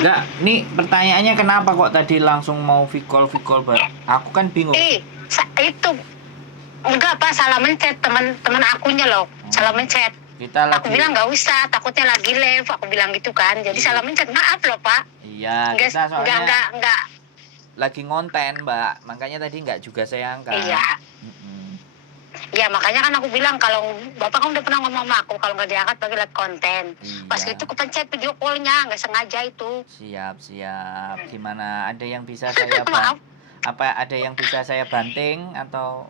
Enggak, nih pertanyaannya kenapa kok tadi langsung mau vicol Mbak? Aku kan bingung. Itu enggak Pak, salah mencet teman akunya loh. Salah mencet. Kita Aku lagi bilang nggak usah, takutnya lagi live. Aku bilang gitu kan. Jadi salah mencet. Maaf loh Pak. Iya, kita soalnya Enggak. lagi ngonten, Mbak. Makanya tadi nggak juga saya angkat. Iya. Ya makanya kan aku bilang kalau Bapak kan udah pernah ngomong sama aku kalau nggak diangkat bagi live konten. Pas Iya. itu kepencet video call-nya, nggak sengaja itu. Siap. Gimana? Ada yang bisa saya apa ada yang bisa saya banting atau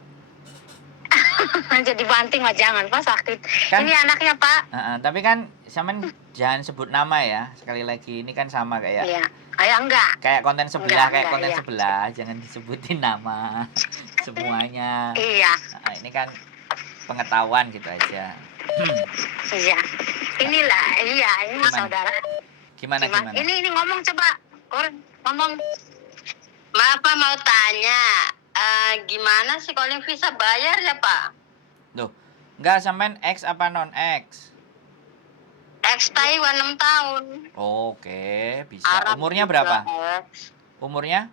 Jadi banting mah jangan Pak, sakit. kan? Ini anaknya Pak. Tapi kan sampean jangan sebut nama ya. Sekali lagi ini kan sama kayak Iya. Enggak. kayak konten sebelah, Enggak, iya. sebelah, jangan disebutin nama semuanya. Iya. Ini kan pengetahuan gitu aja. Iya. Inilah, iya, ini Gimana? saudara. Gimana? Ini ngomong coba. Ngomong. Maaf Pak, mau tanya, gimana sih kalau yang visa bayar ya Pak? Loh, enggak sampean X apa non X? Ex Taiwan 6 tahun. Oke, bisa. Arab Umurnya juga berapa? ex. Umurnya?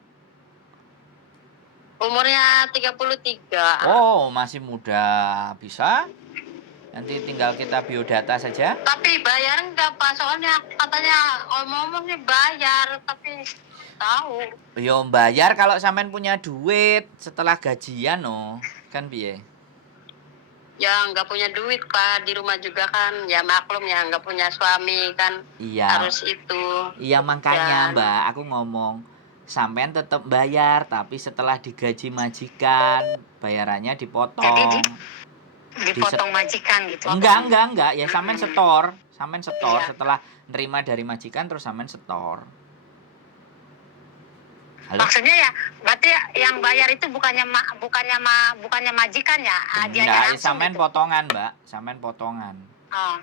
Umurnya 33. Oh, masih muda. Bisa? Nanti tinggal kita biodata saja. Tapi bayar enggak Pak? Soalnya katanya omong-omong nih bayar, tapi tahu. Yo bayar kalau sampean punya duit setelah gajian no. Kan piye? Ya nggak punya duit Pak, di rumah juga kan, ya maklum ya nggak punya suami kan. Iya. Harus itu. Iya makanya Dan Mbak, aku ngomong sampean tetap bayar tapi setelah digaji majikan bayarannya dipotong. Jadi dipotong majikan gitu. Enggak. Ya sampean setor. Iya. Setelah nerima dari majikan terus sampean setor. Halo? Maksudnya ya, berarti yang bayar itu bukannya majikan ya? Enggak, sampean gitu. Potongan, Mbak. Sampean potongan. Oh.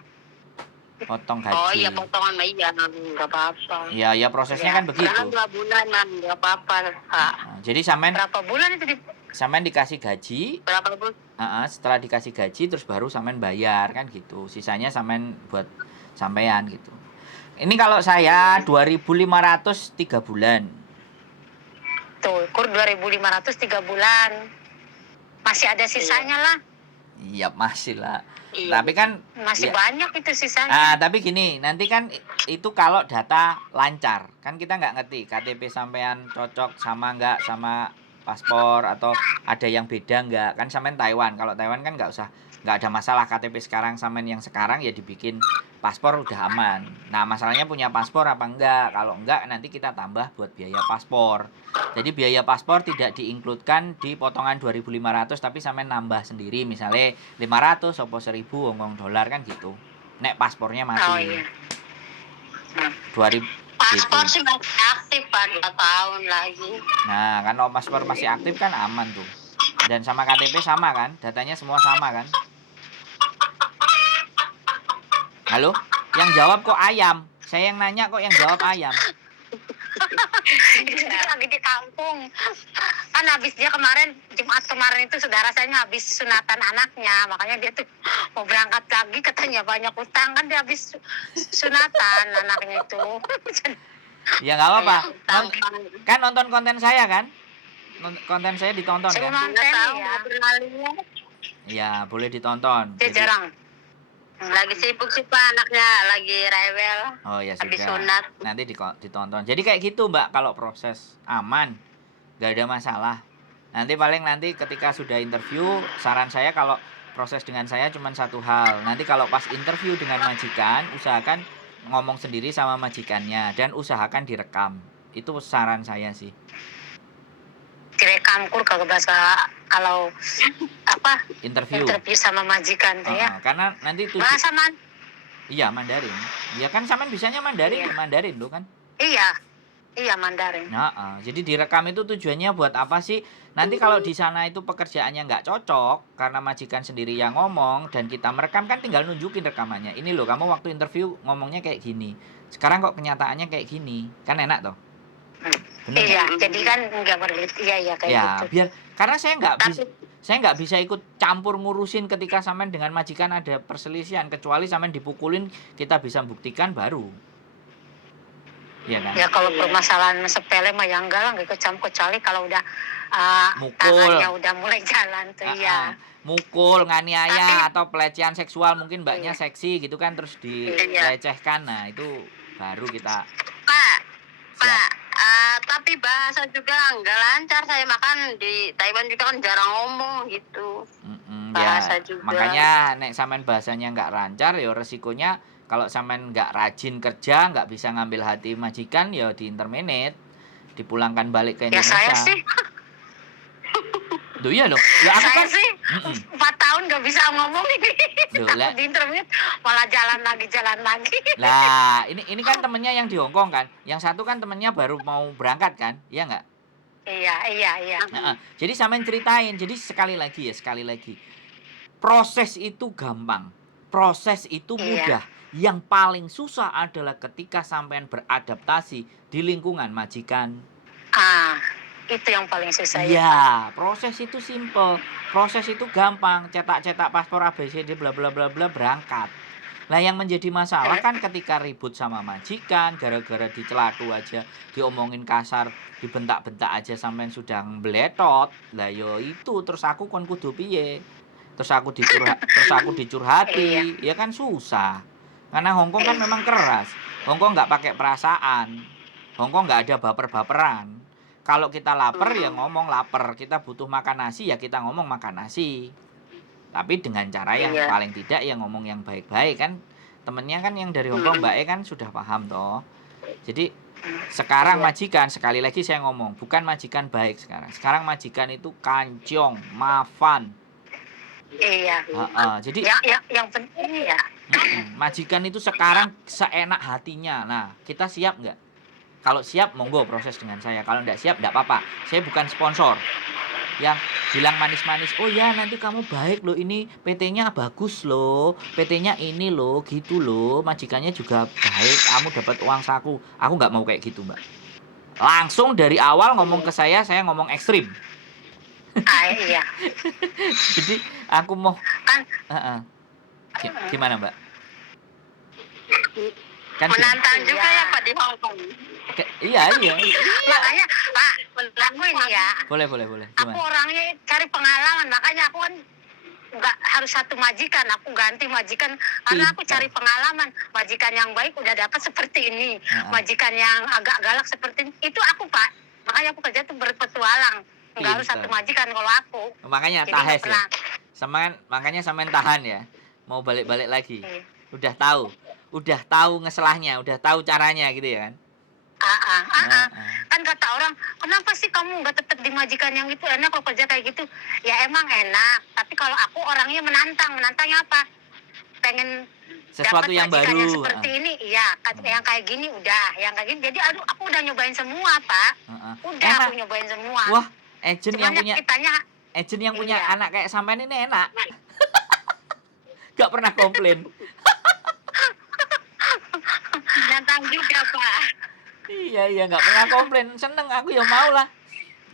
Potong gaji. oh iya potongan mah iya, nggak apa-apa. Iya, prosesnya kan begitu. Karena 2 bulan nggak apa-apa Pak. Jadi sampean Berapa bulan itu sampean dikasih gaji. Berapa bulan? Setelah dikasih gaji terus baru sampean bayar kan gitu. Sisanya sampean buat sampean gitu. Ini kalau saya 2.500 3 bulan. Tuh, kur 2.500 3 bulan. Masih ada sisanya lah. Iya, masih lah. Iya. Tapi kan masih banyak itu sisanya. tapi gini, nanti kan itu kalau data lancar. Kan kita nggak ngerti KTP sampean cocok sama nggak sama paspor atau ada yang beda nggak. Kan sampean Taiwan. Kalau Taiwan kan nggak ada masalah KTP sekarang sampean yang sekarang ya dibikin paspor udah aman. Nah, masalahnya punya paspor apa enggak? Kalau enggak nanti kita tambah buat biaya paspor. Jadi biaya paspor tidak diinkludkan di potongan 2.500 tapi sampean nambah sendiri misalnya 500 atau 1.000 Hongkong dolar kan gitu. Nek paspornya mati. Oh iya. 2.000 Paspor gitu. sih masih aktif Pak, 2 tahun lagi. Nah, kan kalau paspor masih aktif kan aman tuh. Dan sama KTP sama kan? Datanya semua sama kan? Halo? Yang jawab kok ayam? Saya yang nanya kok yang jawab ayam? Itu dia lagi di kampung. Kan habis dia Jumat kemarin itu saudara saya habis sunatan anaknya. Makanya dia tuh mau berangkat lagi katanya banyak utang. Kan dia habis sunatan anaknya itu. Ya nggak apa-apa. Kan nonton konten saya kan? Konten saya ditonton kan? Ya. Ya, boleh ditonton. Dia jarang. Lagi sibuk sih Pak, anaknya lagi rewel. Oh ya habis sudah. sunat. Nanti ditonton. Jadi kayak gitu Mbak, kalau proses aman, nggak ada masalah. Nanti ketika sudah interview, saran saya kalau proses dengan saya cuma satu hal. Nanti kalau pas interview dengan majikan, usahakan ngomong sendiri sama majikannya dan usahakan direkam. Itu saran saya sih. Direkam kalau bahasa kalau interview sama majikan tuh ya. Karena nanti bahasa Iya, Mandarin. Ya kan sampean bisanya Mandarin, Mandarin lo kan? Iya Mandarin. Jadi direkam itu tujuannya buat apa sih? Nanti kalau di sana itu pekerjaannya nggak cocok karena majikan sendiri yang ngomong dan kita merekam kan tinggal nunjukin rekamannya. Ini loh kamu waktu interview ngomongnya kayak gini. Sekarang kok kenyataannya kayak gini. Kan enak toh? Bener, iya, jadi kan nggak berbeda. Iya kayak gitu. Biar karena saya nggak bisa ikut campur ngurusin ketika sampean dengan majikan ada perselisihan kecuali sampean dipukulin kita bisa buktikan baru. Iya kan? Ya kalau permasalahan sepele mah ya enggak lah, nggak ikut campur, kecuali kalau udah Mukul. tangannya udah mulai jalan tuh ya. Mukul, nganiaya Tapi atau pelecehan seksual, mungkin mbaknya iya, seksi gitu kan, terus iya. dilecehkan. Nah, itu baru kita Pak, siap. tapi bahasa juga nggak lancar. Saya makan di Taiwan juga kan jarang ngomong gitu. Ya, Bahasa juga. makanya nek sampean bahasanya nggak lancar, ya resikonya kalau sampean nggak rajin kerja, nggak bisa ngambil hati majikan, ya di-interminate, dipulangkan balik ke Ya saya Indonesia. sih, Duh iya loh, ya aku saya kan sih 4 tahun nggak bisa ngomong ini. Loh, Takut lah. di internet malah jalan lagi. Lah, ini kan temennya yang di Hong Kong kan, yang satu kan temennya baru mau berangkat kan, iya nggak? Iya. Heeh. Jadi sampean ceritain, jadi sekali lagi, proses itu gampang, proses itu Iya. mudah. Yang paling susah adalah ketika sampean beradaptasi di lingkungan majikan. Itu yang paling susah ya. Iya, proses itu simple, proses itu gampang, cetak-cetak paspor ABCD bla bla bla bla berangkat. Nah, yang menjadi masalah kan ketika ribut sama majikan, gara-gara dicelatu aja, diomongin kasar, dibentak-bentak aja sampean sudah mbletot. Lah yo itu terus aku kon kudu piye? Terus aku dicurhati, ya kan susah. Karena Hongkong kan memang keras. Hongkong nggak pakai perasaan. Hongkong nggak ada baper-baperan. Kalau kita lapar ya ngomong lapar, kita butuh makan nasi ya kita ngomong makan nasi. Tapi dengan cara yang Iya. paling tidak ya ngomong yang baik-baik kan. Temennya kan yang dari Hongkong Mbak E kan sudah paham toh. Jadi sekarang majikan, sekali lagi saya ngomong, bukan majikan baik sekarang. Sekarang majikan itu kancong, mafan. Iya. Jadi Yang penting ya. majikan itu sekarang seenak hatinya. Nah, kita siap nggak? Kalau siap, monggo proses dengan saya. Kalau nggak siap, nggak apa-apa. Saya bukan sponsor yang bilang manis-manis, oh ya nanti kamu baik loh, ini PT-nya bagus loh, PT-nya ini loh, gitu loh, majikannya juga baik, kamu dapat uang saku. Aku nggak mau kayak gitu, Mbak. Langsung dari awal ngomong ke saya ngomong ekstrim. Iya. Jadi aku mau Kan gimana, Mbak? Kan Menantang gimana? juga ya Pak di Hong Kong. Iya. Makanya Pak, aku ini ya. Boleh. Aku Gimana? orangnya cari pengalaman, makanya aku kan nggak harus satu majikan, aku ganti majikan karena aku cari pengalaman. Majikan yang baik udah dapat seperti ini, majikan yang agak galak seperti ini, itu aku Pak. Makanya aku kerja tuh berpetualang, nggak harus satu majikan kalau aku. Makanya Jadi tahes nggak ya. pernah. Makanya sampean tahan ya. Mau balik-balik lagi. Iya. Udah tahu ngeselahnya, udah tahu caranya gitu ya kan. Kan kata orang, kenapa sih kamu nggak tetap di majikan yang itu, enak kalau kerja kayak gitu? Ya emang enak, tapi kalau aku orangnya menantangnya apa? Pengen Sesuatu dapat yang majikan baru. yang seperti ini, iya, yang kayak gini udah, yang kayak gini. Jadi aduh, aku udah nyobain semua Pak, udah aku nyobain semua. Wah, agent Cuman yang punya iya. anak kayak sampean ini enak. Gak pernah komplain. Menantang juga Pak. Iya, gak pernah komplain. Seneng aku ya mau lah.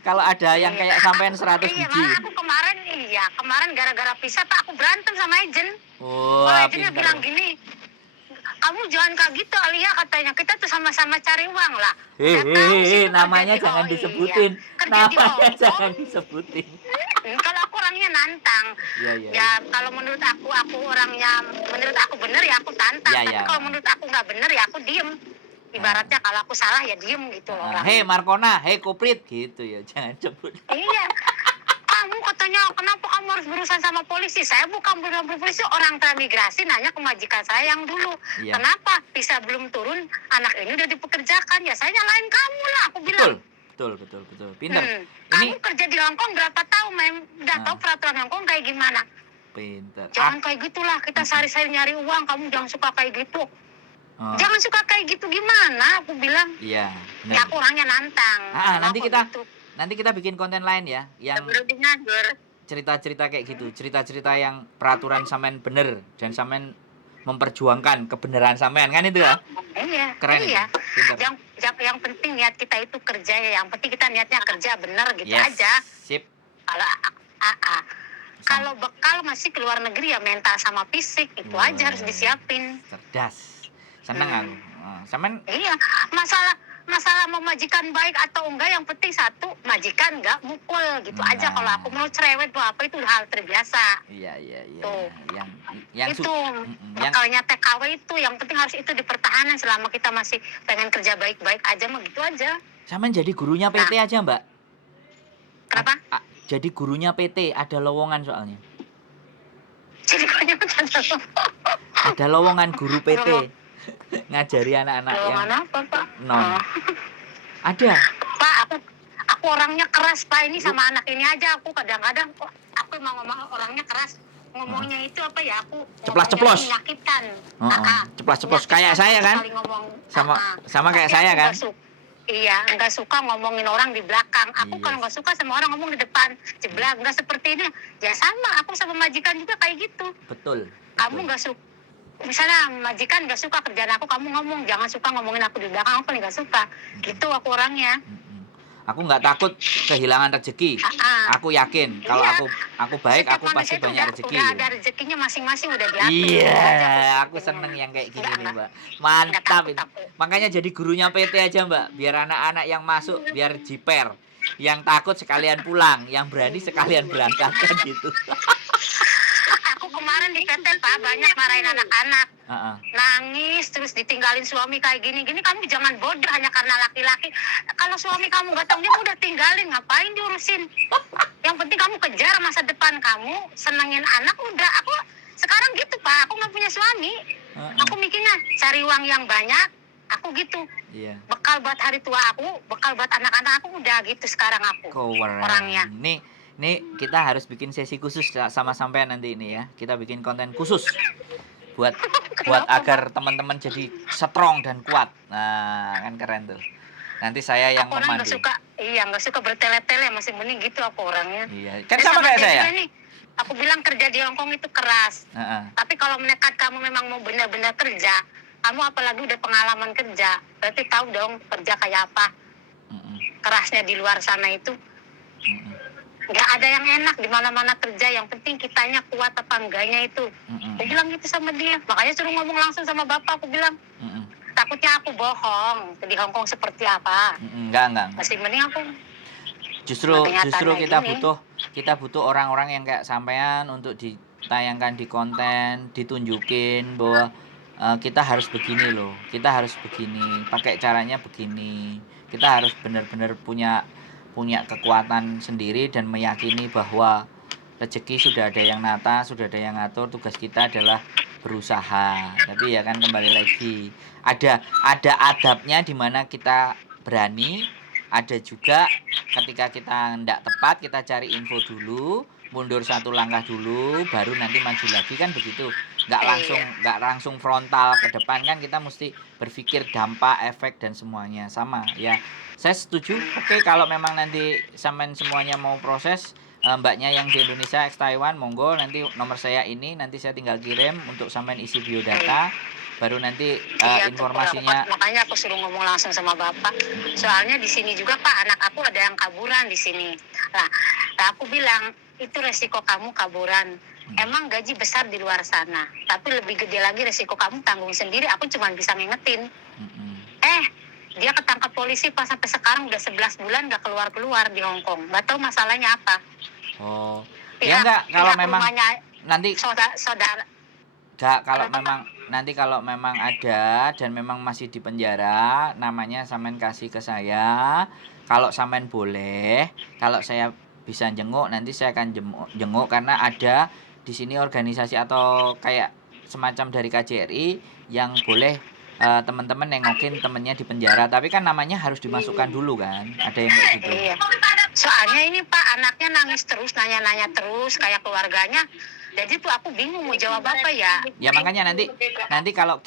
Kalau ada yang kayak sampean 100 Iya, biji. malah aku kemarin gara-gara pisah Pak, aku berantem sama agent. Wah, Agentnya pinter. bilang gini, kamu jangan kayak gitu Alia, katanya, kita tuh sama-sama cari uang lah. Udah tahu sih itu Namanya kerja di jangan Hong- disebutin. iya, kerja di Namanya Hong Kong. jangan disebutin. Kalau aku orangnya nantang. Iya. Ya kalau menurut aku orangnya, menurut aku bener ya aku tantang. Iya, Tapi iya. kalau menurut aku nggak bener ya aku diem. Ibaratnya kalau aku salah ya diem gitu loh orangnya. Hei Markona, hei Koprit gitu ya, jangan sebut. Iya. Kamu katanya, kenapa kamu harus berurusan sama polisi? Saya bukan polisi, orang transmigrasi nanya ke majikan saya yang dulu. Iya. Kenapa bisa belum turun, anak ini udah dipekerjakan? Ya saya nyalain kamu lah, aku bilang. Betul. Pinter. Kamu kerja di Hongkong berapa tahun, udah tahu peraturan Hongkong kayak gimana? Pinter. Jangan kayak gitulah, kita sehari-hari nyari uang, kamu jangan suka kayak gitu. Jangan suka kayak gitu gimana, aku bilang. Iya, benar. Ya aku orangnya nantang. Nanti kita bikin konten lain ya, yang cerita-cerita kayak gitu, cerita-cerita yang peraturan sampean bener dan sampean memperjuangkan kebenaran sampean kan itu ya. Iya. Keren. Iya. Pinter. Yang penting niat kita itu kerja ya. Yang penting kita niatnya kerja bener gitu Yes, aja. Sip. Kalau bekal masih ke luar negeri ya mental sama fisik itu aja harus disiapin. Cerdas. Seneng aku. Sampean Iya, masalah masalah mau majikan baik atau enggak, yang penting satu, majikan enggak mukul gitu aja. Nah. Kalau aku mau cerewet mau apa itu hal terbiasa. Iya. Tuh. Yang Itu yang bekalnya TKW itu yang penting harus itu dipertahankan selama kita masih pengen kerja baik-baik aja mah gitu aja. sampean jadi gurunya PT aja, Mbak. Kenapa? Jadi gurunya PT ada lowongan soalnya. Jadi banyak Ada lowongan guru PT. Ngajari anak-anak yang lowongan apa, Pak? non. Oh. Ada. Pak, aku orangnya keras, Pak. Ini sama anak ini aja aku kadang-kadang kok aku emang ngomong orangnya keras. Ngomongnya itu apa ya? Aku Ceplas-ceplos. ngomongnya menyakitkan. Ceplas-ceplos kayak saya kan? Sekali ngomong, Sama kayak tapi saya aku kan? nggak suka ngomongin orang di belakang. Aku Iya. kalau nggak suka sama orang ngomong di depan, jeblak. Nggak seperti ini. Ya sama, aku sama majikan juga kayak gitu. Betul. Kamu nggak suka, misalnya majikan nggak suka kerjaan aku, kamu ngomong jangan suka ngomongin aku di belakang, aku nggak suka. Gitu aku orangnya. Aku nggak takut kehilangan rezeki. Aku yakin kalau Iya. aku baik, Setiap aku manusia pasti itu banyak rezeki. Udah ada rezekinya masing-masing, udah diatur. Iya, aku Rezekinya. seneng yang kayak gini nih, Enggak. Mbak. Mantap Enggak itu. takut. Makanya jadi gurunya PT aja, Mbak. Biar anak-anak yang masuk biar jiper. Yang takut sekalian pulang, yang berani sekalian berangkat kan gitu. Aku kemarin di PT, Pak, banyak marahin anak-anak. Heeh. Nangis terus ditinggalin suami kayak gini. Kamu jangan bodoh hanya karena laki-laki. Kalau suami kamu gak tahu, dia udah tinggalin, ngapain diurusin? Yang penting kamu kejar masa depan kamu, senengin anak udah. Aku sekarang gitu, Pak, aku nggak punya suami. Aku mikirnya cari uang yang banyak, aku gitu. Iya. Bekal buat hari tua aku, bekal buat anak-anak aku, udah gitu sekarang aku orangnya. Nih kita harus bikin sesi khusus sama sampean nanti ini ya. Kita bikin konten khusus buat agar teman-teman jadi strong dan kuat. Nah, kan keren tuh. Nanti saya yang Aku orang memandu. nggak suka bertele-tele, masih mending gitu aku orangnya. Iya, kan sama kayak dia saya. juga nih, aku bilang kerja di Hongkong itu keras. Tapi kalau menekat kamu memang mau benar-benar kerja, kamu apalagi udah pengalaman kerja, berarti tahu dong kerja kayak apa. Kerasnya di luar sana itu. Nggak ada yang enak di mana-mana kerja, yang penting kitanya kuat apa enggaknya itu. Aku bilang gitu sama dia, makanya suruh ngomong langsung sama bapak. Aku bilang takutnya aku bohong di Hongkong seperti apa. Enggak. Masih mending aku Justru kita butuh orang-orang yang kayak sampean untuk ditayangkan di konten, ditunjukin bahwa kita harus begini loh, kita harus begini, pakai caranya begini. Kita harus benar-benar punya kekuatan sendiri dan meyakini bahwa rezeki sudah ada yang nata, sudah ada yang ngatur. Tugas kita adalah berusaha. Tapi ya kan kembali lagi ada adabnya di mana kita berani, ada juga ketika kita tidak tepat kita cari info dulu, mundur satu langkah dulu, baru nanti maju lagi, kan begitu. Nggak langsung frontal ke depan, kan kita mesti berpikir dampak, efek dan semuanya sama ya. Saya setuju. Oke, kalau memang nanti sampean semuanya mau proses, mbaknya yang di Indonesia ex Taiwan, monggo, nanti nomor saya ini, nanti saya tinggal kirim untuk sampean isi biodata, baru nanti informasinya. Makanya aku suruh ngomong langsung sama bapak. Soalnya di sini juga, Pak, anak aku ada yang kaburan di sini. Lah aku bilang itu resiko kamu kaburan. Emang gaji besar di luar sana, tapi lebih gede lagi resiko kamu tanggung sendiri. Aku cuma bisa ngingetin. Dia ketangkap polisi pas sampai sekarang udah 11 bulan gak keluar-keluar di Hongkong. Gak tahu masalahnya apa. Oh. Ya enggak, kalau memang nanti saudara kalau memang ada dan memang masih di penjara, namanya sampean kasih ke saya. Kalau sampean boleh, kalau saya bisa jenguk, nanti saya akan jenguk karena ada di sini organisasi atau kayak semacam dari KJRI yang boleh teman-teman nengokin temennya di penjara, tapi kan namanya harus dimasukkan dulu kan, ada yang kayak gitu. Iya. Soalnya ini, Pak, anaknya nangis terus, nanya-nanya terus kayak keluarganya. Jadi tuh aku bingung mau jawab apa ya. Ya makanya nanti kalau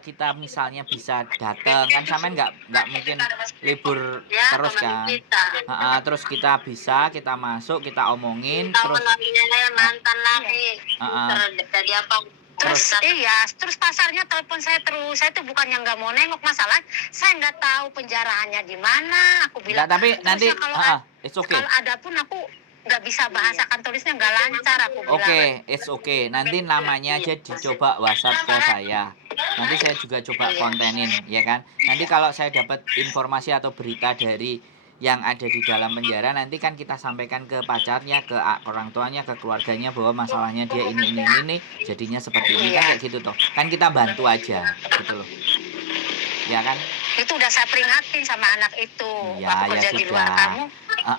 kita misalnya bisa datang, kan sampean nggak mungkin libur terus kan. Terus kita masuk, kita omongin terus. Mantan lagi. Jadi apa? Terus pasarnya telepon saya terus. Saya tuh bukan yang nggak mau nengok, masalah saya nggak tahu penjaraannya di mana. Aku bilang. Nah, tapi nanti it's okay. Kalau ada pun aku nggak bisa bahasakan tulisnya, nggak lancar aku bilang. Oke, it's okay. Nanti namanya aja dicoba WhatsApp ke saya. Nanti saya juga coba Iya. kontenin, ya kan. Nanti kalau saya dapat informasi atau berita dari yang ada di dalam penjara, nanti kan kita sampaikan ke pacarnya, ke orang tuanya, ke keluarganya bahwa masalahnya dia ini nih, jadinya seperti ini kan Iya. kayak gitu toh. Kan kita bantu aja gitu loh. Ya kan? Itu udah saya peringatin sama anak itu. Iya, Waktu ya kerja di luar sudah. kamu,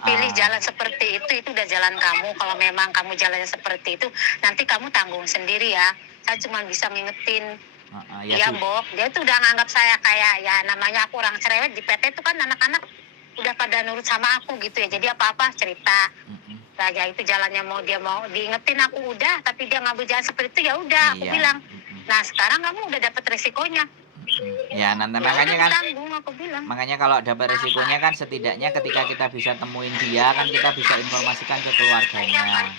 pilih Heeh. jalan seperti itu udah jalan kamu. Kalau memang kamu jalannya seperti itu, nanti kamu tanggung sendiri ya. Saya cuma bisa ngingetin. Heeh, ya Iya, sudah. Mbok. Dia tuh udah nganggap saya kayak ya namanya aku orang cerewet di PT itu kan anak-anak udah pada nurut sama aku gitu ya. Jadi apa-apa cerita. Nah, ya itu jalannya dia mau diingetin aku udah, tapi dia ngambil jalan seperti itu ya udah aku Iya. bilang. Nah, sekarang kamu udah dapet resikonya. Ya, nanti Ya makanya udah kan ditanggung aku bilang. makanya kalau dapat resikonya kan setidaknya ketika kita bisa temuin dia kan kita bisa informasikan ke keluarganya.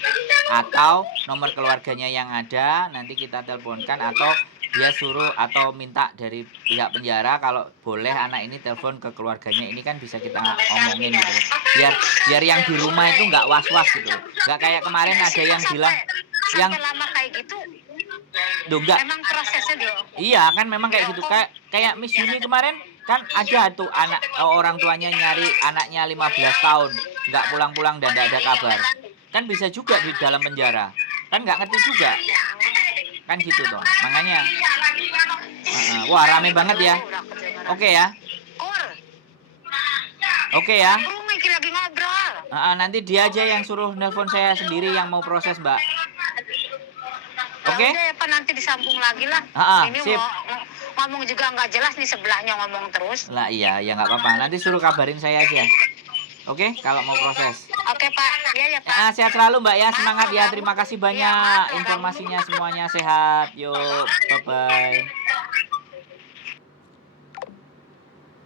Atau nomor keluarganya yang ada nanti kita teleponkan atau dia suruh atau minta dari pihak penjara kalau boleh anak ini telepon ke keluarganya ini kan bisa kita omongin gitu loh. Biar yang di rumah itu nggak was-was gitu loh. Nggak kayak kemarin ada yang bilang yang sampai lama kayak gitu Duh, enggak. emang prosesnya dia. Iya kan memang kayak gitu kayak Miss Yuni kemarin kan ada tuh orang tuanya nyari anaknya 15 tahun nggak pulang-pulang dan nggak ada kabar kan bisa juga di dalam penjara kan nggak ngerti juga kan gitu toh makanya wah rame banget ya. Oke ya, Kur, oke ya. aku mikir lagi ngobrol. Nanti dia aja yang suruh nelpon saya sendiri yang mau proses mbak. Oke. Ya udah ya Pak, nanti disambung lagi lah. Ini Sip. ngomong juga nggak jelas nih sebelahnya ngomong terus. Lah iya ya nggak apa-apa nanti suruh kabarin saya aja. Oke kalau mau proses. Oke Pak, ya Pak. Sehat selalu Mbak ya, semangat ya. Terima kasih banyak Iya, maaf, informasinya semuanya sehat. Yuk, bye-bye.